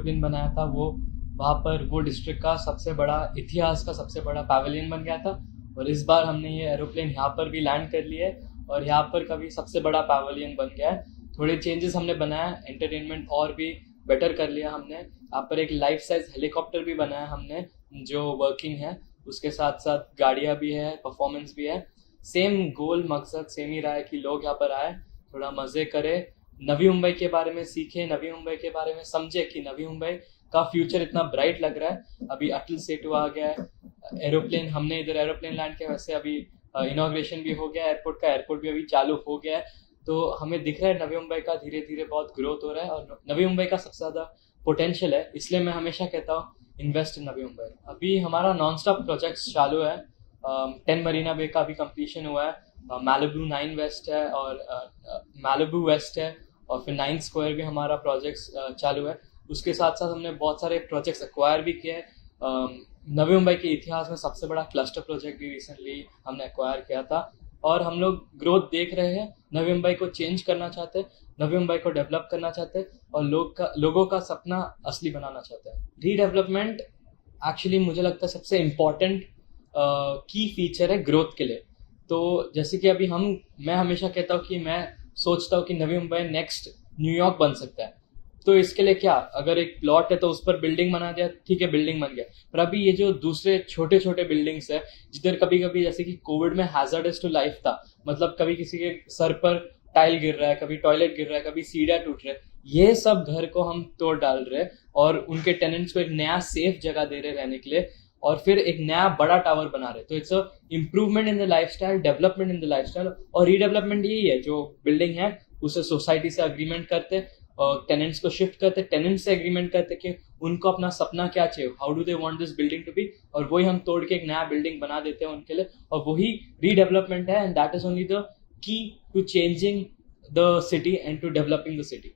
Aeroplane बनाया था वो वहाँ पर वो डिस्ट्रिक्ट का सबसे बड़ा इतिहास का सबसे बड़ा पैवेलियन बन गया था। और इस बार हमने ये एरोप्लेन यहाँ पर भी लैंड कर लिया है और यहाँ पर का भी सबसे बड़ा पैवेलियन बन गया है। थोड़े चेंजेस हमने बनाया, एंटरटेनमेंट और भी बेटर कर लिया हमने। यहाँ पर एक लाइफ साइज हेलीकॉप्टर भी बनाया हमने जो वर्किंग है, उसके साथ साथ गाड़ियाँ भी है, परफॉर्मेंस भी है। सेम गोल मकसद सेम ही रहा है कि लोग यहाँ पर आए, थोड़ा मज़े करें, नवी मुंबई के बारे में सीखें, नवी मुंबई के बारे में समझे कि नवी मुंबई का फ्यूचर इतना ब्राइट लग रहा है। अभी अटल सेतु आ गया है, एरोप्लेन हमने इधर एरोप्लेन लैंड किया, वैसे अभी इनॉग्रेशन भी हो गया एयरपोर्ट का, एयरपोर्ट भी अभी चालू हो गया है। तो हमें दिख रहा है नवी मुंबई का धीरे धीरे बहुत ग्रोथ हो रहा है और नवी मुंबई का सबसे ज़्यादा पोटेंशियल है, इसलिए मैं हमेशा कहता हूँ इन्वेस्ट इन नवी मुंबई। अभी हमारा नॉन स्टॉप प्रोजेक्ट्स चालू है। 10 मरीना बे का भी कंप्लीशन हुआ है, मैलिबू 9 वेस्ट है और मैलिबू वेस्ट है, और फिर 9 स्क्वायर भी हमारा प्रोजेक्ट्स चालू है। उसके साथ साथ हमने बहुत सारे प्रोजेक्ट्स एक्वायर भी किए हैं। नवी मुंबई के इतिहास में सबसे बड़ा क्लस्टर प्रोजेक्ट भी रिसेंटली हमने एक्वायर किया था। और हम लोग ग्रोथ देख रहे हैं, नवी मुंबई को चेंज करना चाहते हैं, नवी मुंबई को डेवलप करना चाहते हैं और लोगों का सपना असली बनाना चाहते हैं। रीडेवलपमेंट एक्चुअली मुझे लगता है सबसे इम्पॉर्टेंट की फीचर है ग्रोथ के लिए। तो जैसे कि अभी मैं हमेशा कहता हूँ कि मैं सोचता हूँ कि नवी मुंबई नेक्स्ट न्यूयॉर्क बन सकता है। तो इसके लिए क्या, अगर एक प्लॉट है तो उस पर बिल्डिंग बना दिया, ठीक है बिल्डिंग बन गया। पर अभी ये जो दूसरे छोटे छोटे बिल्डिंग्स है जिधर कभी कभी जैसे कि कोविड में हैजर्डस टू लाइफ था, मतलब कभी किसी के सर पर टाइल गिर रहा है, कभी टॉयलेट गिर रहा है, कभी सीढ़ियाँ टूट रहे हैं, ये सब घर को हम तोड़ डाल रहे हैं और उनके टेनेंट्स को एक नया सेफ जगह दे रहे रहने के लिए, और फिर एक नया बड़ा टावर बना रहे। तो it's a improvement in the lifestyle, development in the lifestyle. और रीडेवलपमेंट यही है, जो बिल्डिंग है उसे सोसाइटी से अग्रीमेंट करते और टेनेंट्स को शिफ्ट करते, टेनेंट्स से एग्रीमेंट करते कि उनको अपना सपना क्या चाहिए, how do they want this building to be, और वही हम तोड़ के एक नया बिल्डिंग बना देते हैं उनके लिए। और वही रीडेवलपमेंट है, and that is only the key to changing the city and to developing the city.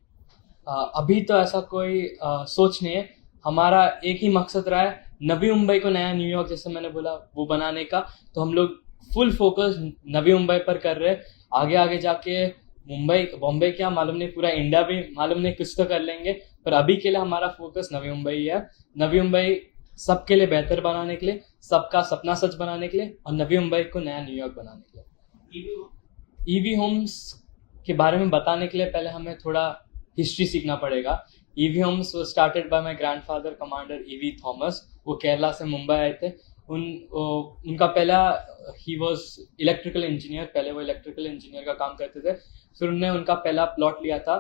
अभी तो ऐसा कोई सोच नहीं है, हमारा एक ही मकसद रहा है नवी मुंबई को नया न्यूयॉर्क, जैसे मैंने बोला, वो बनाने का। तो हम लोग फुल फोकस नवी मुंबई पर कर रहे हैं। आगे आगे जाके मुंबई बॉम्बे क्या मालूम नहीं, पूरा इंडिया भी मालूम नहीं, कुछ तो कर लेंगे। पर अभी के लिए हमारा फोकस नवी मुंबई है। नवी मुंबई सबके लिए बेहतर बनाने के लिए, सबका सपना सच बनाने के लिए, और नवी मुंबई को नया न्यूयॉर्क बनाने के लिए। ईवी होम्स के बारे में बताने के लिए पहले हमें थोड़ा हिस्ट्री सीखना पड़ेगा। ईवी होम्स वो started by my grandfather commander EV Thomas. वो केरला से मुंबई आए थे। उनका पहला ही वॉज इलेक्ट्रिकल इंजीनियर, पहले वो इलेक्ट्रिकल इंजीनियर का काम करते थे। फिर उन्होंने उनका पहला प्लॉट लिया था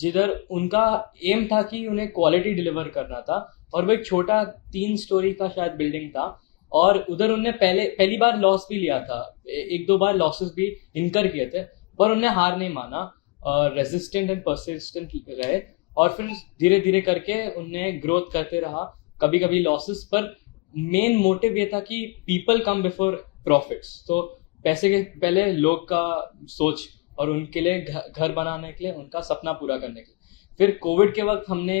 जिधर उनका एम था कि उन्हें क्वालिटी डिलीवर करना था, और वो एक छोटा 3 स्टोरी का शायद बिल्डिंग था। और उधर उन्होंने पहली बार लॉस भी लिया था, एक दो बार लॉसेस भी इनकर किए थे, पर उन्हें हार नहीं माना, रेजिस्टेंट एंड परसिस्टेंट रहे, और फिर धीरे धीरे करके उन्हें ग्रोथ करते रहा, कभी कभी लॉसेस, पर मेन मोटिव ये था कि पीपल कम बिफोर प्रॉफिट्स। तो पैसे के पहले लोग का सोच, और उनके लिए घर बनाने के लिए, उनका सपना पूरा करने के लिए। फिर कोविड के वक्त हमने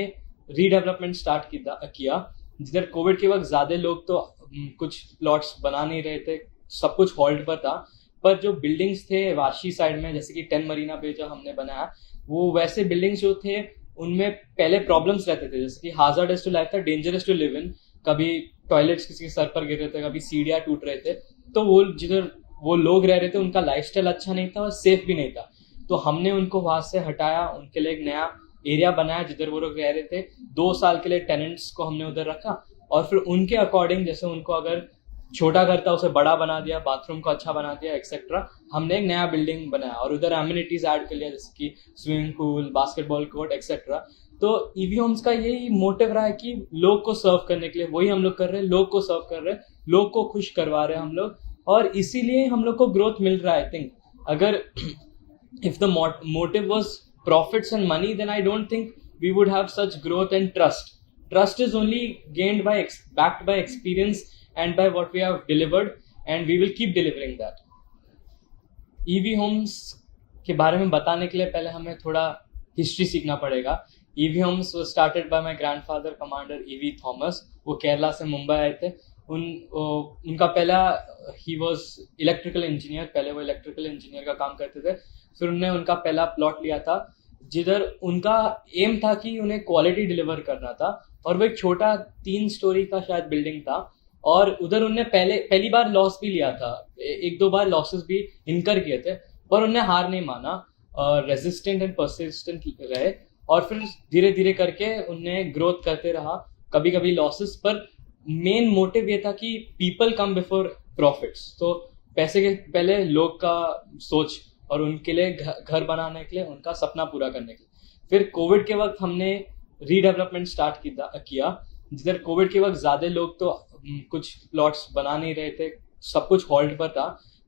रीडेवलपमेंट स्टार्ट किया जिधर कोविड के वक्त ज़्यादा लोग तो कुछ प्लॉट्स बना नहीं रहे थे, सब कुछ हॉल्ट पर था। पर जो बिल्डिंग्स थे वाशी साइड में, जैसे कि 10 मरीना पे जो हमने बनाया, वो वैसे बिल्डिंग्स जो थे उनमें पहले प्रॉब्लम्स रहते थे, जैसे कि हाजार्डस टू लाइफ था, डेंजरस टू लिव इन, कभी टॉयलेट्स किसी के सर पर गिर रहे थे, कभी सीढ़ियाँ टूट रहे थे। तो वो जिधर वो लोग रह रहे थे उनका लाइफस्टाइल अच्छा नहीं था और सेफ भी नहीं था। तो हमने उनको वहां से हटाया, उनके लिए एक नया एरिया बनाया जिधर वो लोग रह रहे थे। 2 साल के लिए टेनेंट्स को हमने उधर रखा, और फिर उनके अकॉर्डिंग, जैसे उनको अगर छोटा घर था उसे बड़ा बना दिया, बाथरूम को अच्छा बना दिया, एक्सेट्रा। हमने एक नया बिल्डिंग बनाया और उधर एमिनिटीज ऐड कर लिया, जैसे कि swimming pool, basketball court, etcetera. तो ईवी होम्स का यही मोटिव रहा है कि लोग को सर्व करने के लिए, वही हम लोग कर रहे हैं, लोग को सर्व कर रहे हैं, लोग को खुश करवा रहे हैं हम लोग, और इसीलिए हम लोग को ग्रोथ मिल रहा है। आई थिंक अगर if the motive was profits and money, then I don't think we would have such growth and trust. Trust is only gained by backed by experience and by what we have delivered, and we will keep delivering that. EV homes के बारे में बताने के लिए पहले हमें थोड़ा history सीखना पड़ेगा। EV homes was started by my grandfather commander EV Thomas. वो केरला से मुंबई आए थे। उनका पहला ही वॉज इलेक्ट्रिकल इंजीनियर, पहले वो इलेक्ट्रिकल इंजीनियर का काम करते थे। फिर उन्होंने उनका पहला प्लॉट लिया था जिधर उनका एम था कि उन्हें क्वालिटी डिलीवर करना था, और वो एक छोटा 3 स्टोरी का शायद बिल्डिंग था, और उधर उनने पहली बार लॉस भी लिया था, एक दो बार लॉसेस भी इनकर किए थे, पर उनने हार नहीं माना, रेजिस्टेंट एंड परसिस्टेंट रहे, और फिर धीरे धीरे करके उनने ग्रोथ करते रहा, कभी कभी लॉसेस, पर मेन मोटिव ये था कि पीपल कम बिफोर प्रॉफिट्स। तो पैसे के पहले लोग का सोच, और उनके लिए घर बनाने के लिए, उनका सपना पूरा करने के लिए। फिर कोविड के वक्त हमने रीडेवलपमेंट स्टार्ट किया, जिधर कोविड के वक्त ज़्यादा लोग तो कुछ प्लॉट्स बना नहीं रहे थे, सब कुछ हॉल्ट पर था,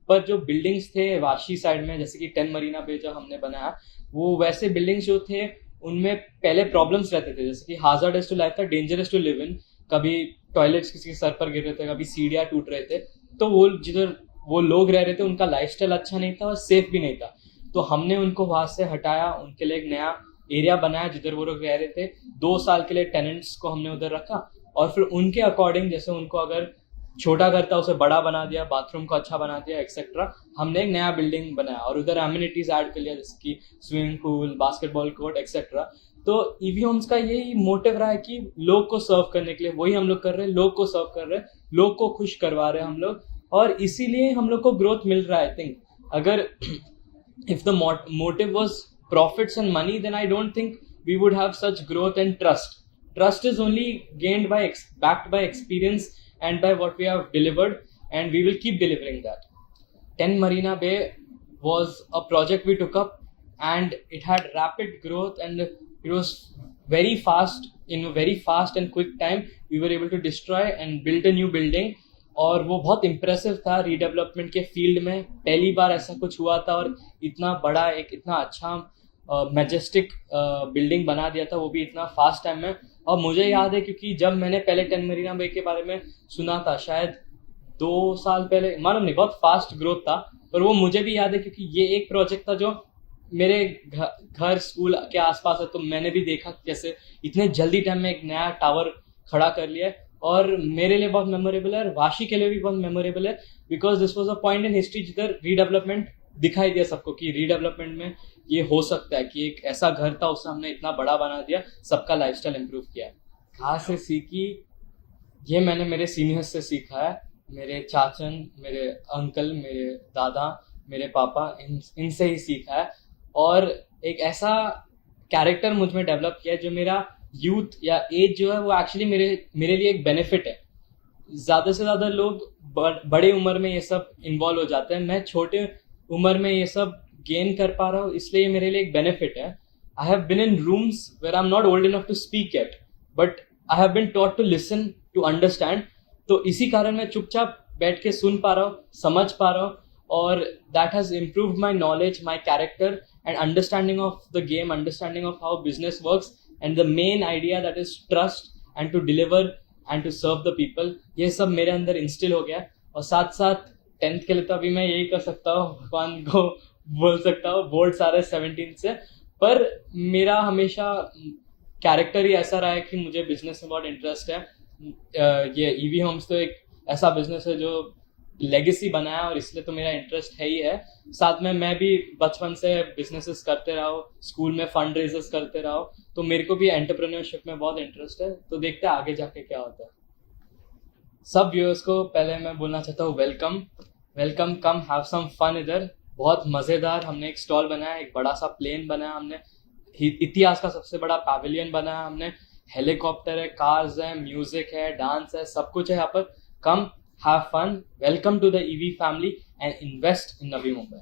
पर जो बिल्डिंग्स थे वाशी साइड में, जैसे कि 10 मरीना बे जो हमने बनाया, वो वैसे बिल्डिंग्स जो थे उनमें पहले प्रॉब्लम्स रहते थे, जैसे कि हाजार्डस टू लाइफ था, डेंजरस टू लिव इन, कभी टॉयलेट्स किसी के सर पर गिर रहे थे, कभी सीढ़ियाँ टूट रहे थे, तो वो जिधर वो लोग रह रहे थे उनका लाइफस्टाइल अच्छा नहीं था और सेफ भी नहीं था। तो हमने उनको वहाँ से हटाया, उनके लिए एक नया एरिया बनाया जिधर वो लोग रह रहे थे। 2 साल के लिए टेनेंट्स को हमने उधर रखा, और फिर उनके अकॉर्डिंग, जैसे उनको अगर छोटा घर था उसे बड़ा बना दिया, बाथरूम को अच्छा बना दिया, एक्सेट्रा। हमने एक नया बिल्डिंग बनाया और उधर एमिनिटीज ऐड कर लिया, जैसे कि swimming pool, basketball court, etcetera. तो ईवी होम्स का यही मोटिव रहा है कि लोग को सर्व करने के लिए, वही हम लोग कर रहे हैं, लोग को सर्व कर रहे हैं, लोग को खुश करवा रहे हैं हम लोग, और इसीलिए हम लोग को ग्रोथ मिल रहा है। आई थिंक अगर if the motive was profits and money, then I don't think we would have such growth and trust. Trust is only gained by backed by experience and by what we have delivered, and we will keep delivering that. 10 Marina Bay was a project we took up, and it had rapid growth, and it was very fast. In a very fast and quick time, we were able to destroy and build a new building, और वो बहुत impressive था redevelopment के field में। पहली बार ऐसा कुछ हुआ था, और इतना बड़ा, एक इतना अच्छा मैजेस्टिक बिल्डिंग बना दिया था, वो भी इतना फास्ट टाइम में। और मुझे याद है, क्योंकि जब मैंने पहले 10 मरीना बे के बारे में सुना था, शायद 2 साल पहले, मालूम नहीं, बहुत फास्ट ग्रोथ था, पर वो मुझे भी याद है क्योंकि ये एक प्रोजेक्ट था जो मेरे घर स्कूल के आसपास है, तो मैंने भी देखा कैसे इतने जल्दी टाइम में एक नया टावर खड़ा कर लिया है। और मेरे लिए बहुत मेमोरेबल है, और वाशी के लिए भी बहुत मेमोरेबल है, because this was a point in history जिधर रीडेवलपमेंट दिखाई दिया सबको कि रीडेवलपमेंट में ये हो सकता है, कि एक ऐसा घर था उसे हमने इतना बड़ा बना दिया, सबका लाइफस्टाइल इम्प्रूव किया है। कहाँ से सीखी? ये मैंने मेरे सीनियर्स से सीखा है, मेरे चाचन, मेरे अंकल, मेरे दादा, मेरे पापा, इनसे ही सीखा है। और एक ऐसा कैरेक्टर मुझ में डेवलप किया है जो मेरा यूथ या एज जो है वो एक्चुअली मेरे लिए एक बेनिफिट है। ज़्यादा से ज़्यादा लोग बड़े उम्र में ये सब इन्वॉल्व हो जाते हैं, मैं छोटे उम्र में ये सब गेन कर पा रहा हूँ, इसलिए ये मेरे लिए एक बेनिफिट है। I have been in rooms where I am not old enough to speak yet, but I have been taught to listen, to understand. तो इसी कारण मैं चुपचाप बैठ के सुन पा रहा हूँ, समझ पा रहा हूँ, और that has improved my knowledge, my character and understanding of the game, understanding of how business works, and the main idea that is trust and to deliver and to serve the people, ये सब मेरे अंदर instil हो गया है। और साथ साथ 10th के लिए तो अभी मैं यही कर सकता हूँ, भगवान को बोल सकता हूँ, बोर्ड सारे 17 से, पर मेरा हमेशा कैरेक्टर ही ऐसा रहा है कि मुझे बिजनेस में बहुत इंटरेस्ट है। ये ईवी होम्स तो एक ऐसा बिजनेस है जो लेगेसी बनाया, और इसलिए तो मेरा इंटरेस्ट है ही है। साथ में मैं भी बचपन से बिजनेसेस करते रहा हूँ, स्कूल में फंड रेजर्स करते रहा हूँ, तो मेरे को भी एंटरप्रेन्योरशिप में बहुत इंटरेस्ट है। तो देखते हैं आगे जाके क्या होता है। सब व्यूअर्स को पहले मैं बोलना चाहता हूँ welcome, welcome, come have some fun इधर। बहुत मज़ेदार हमने एक स्टॉल बनाया, एक बड़ा सा प्लेन बनाया हमने, इतिहास का सबसे बड़ा पैवेलियन बनाया हमने, हेलीकॉप्टर है, कार्स है, म्यूजिक है, डांस है, सब कुछ है यहाँ पर। कम, have fun, welcome to the EV family, and invest in Navi Mumbai.